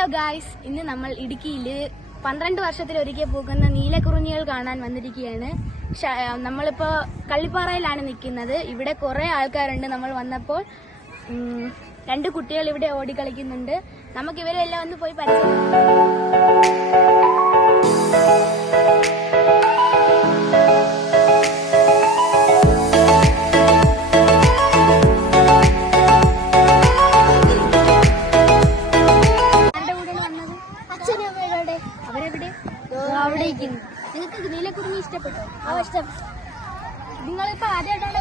Hello guys, ഇന്ന് നമ്മൾ ഇടുക്കിയിൽ 12 വർഷത്തിലൊരിക്കൽ പോകുന്ന നീലക്കുറിഞ്ഞികൾ കാണാൻ വന്നിരിക്കുകയാണ്. നമ്മളിപ്പോൾ കള്ളിപ്പാറയിലാണ് നിൽക്കുന്നത്. ഇവിടെ കുറേ ആൾക്കാരുണ്ട്. നമ്മൾ വന്നപ്പോൾ 2 കുട്ടികൾ ഇവിടെ ഓടിക്കളിക്കുന്നുണ്ട്. നമുക്ക് ഇവരെല്ലാം ഒന്ന് പോയി അവിടെ ഇരിക്കുന്നു. നിങ്ങൾക്ക് നീലക്കുറിഞ്ഞി ഇഷ്ടപ്പെട്ടോ? നിങ്ങളിപ്പോ ആദ്യമായിട്ടാണ്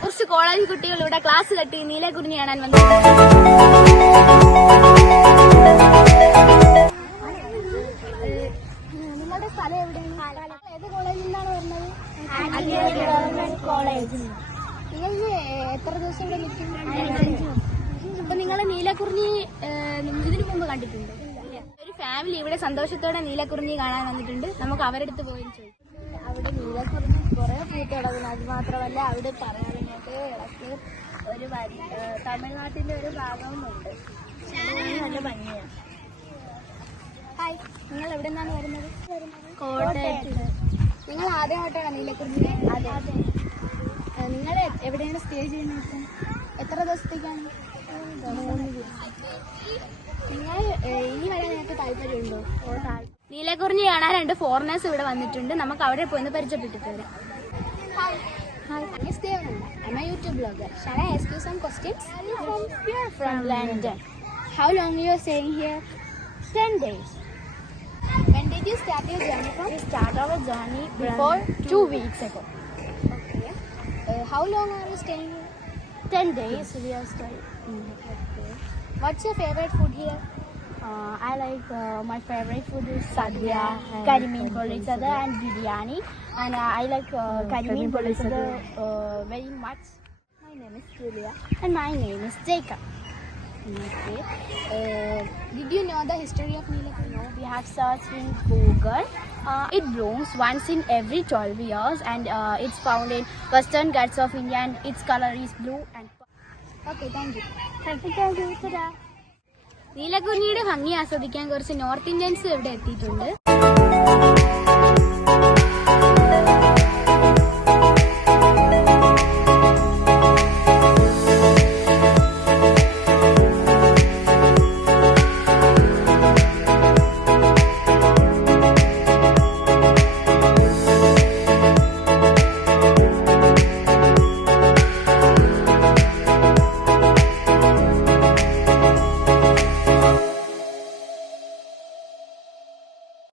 കുറച്ച് കോളേജ് കുട്ടികൾ ഇവിടെ ക്ലാസ് കെട്ടി നീലക്കുറിഞ്ഞി കാണാൻ വന്നു. നിങ്ങളുടെ സ്ഥലം എവിടെയാണ്? ഏത് കോളേജിൽ നിന്നാണ് വരുന്നത്? കോളേജ്. നിങ്ങൾ എത്ര ദിവസം ഇവിടെ നിൽക്കും? അപ്പൊ നിങ്ങൾ നീലക്കുറിഞ്ഞി ഇതിനു മുമ്പ് കണ്ടിട്ടുണ്ടോ? ഒരു ഫാമിലി ഇവിടെ സന്തോഷത്തോടെ നീലക്കുറിഞ്ഞി കാണാൻ വന്നിട്ടുണ്ട്. നമുക്ക് അവരെടുത്ത് പോയി ചോദിക്കും. അവിടെ നീലക്കുറിഞ്ഞി കുറെ പൂത്തുടങ്ങുന്നു. അത് മാത്രമല്ല അവിടെ പറയാനായിട്ട് ഇടയ്ക്ക് ഒരു തമിഴ്നാട്ടിന്റെ ഒരു ഭാഗവുമുണ്ട്. നല്ല ഭംഗിയാണ്. ഹായ്, നിങ്ങൾ എവിടെ നിന്നാണ് വരുന്നത്? കോട്ടയം. നിങ്ങൾ ആദ്യമായിട്ടാണ് നീലക്കുറിഞ്ഞി? അതെ. നിങ്ങൾ എവിടെയാണ് സ്റ്റേ ചെയ്യുന്നത്? എത്ര ദിവസത്തേക്കാണ്? 3 ദിവസം. നിങ്ങൾ ഇനി വരാനായിട്ട് താല്പര്യമുണ്ടോ? നീലക്കുറിഞ്ഞി കാണാൻ 2 ഫോറിനേഴ്സ് ഇവിടെ വന്നിട്ടുണ്ട്. നമുക്ക് അവിടെ പോയി പരിചയപ്പെട്ടിട്ട് വരാം. I'm a YouTube blogger. Shall I ask you some questions? You are from London. How long you are staying here? 10 days. When did you start your journey from? We started our journey before 2 weeks ago. Okay. How long are you staying here? 10 days we are staying. Okay. What's your favorite food here? I like my favorite food is sadhya, karimeen polisada and biryani, and I like karimeen polisada very much. My name is Julia and my name is Jacob. Okay. Did you know the history of Neelakurinni? No, we have searched in Google. It blooms once in every 12 years and it's found in Western Ghats of India and its color is blue and Okay, thank you. Thank you. Ta-da. നീലക്കുറിഞ്ഞിയുടെ ഭംഗി ആസ്വദിക്കാൻ കുറച്ച് north Indians ഇവിടെ എത്തിയിട്ടുണ്ട്.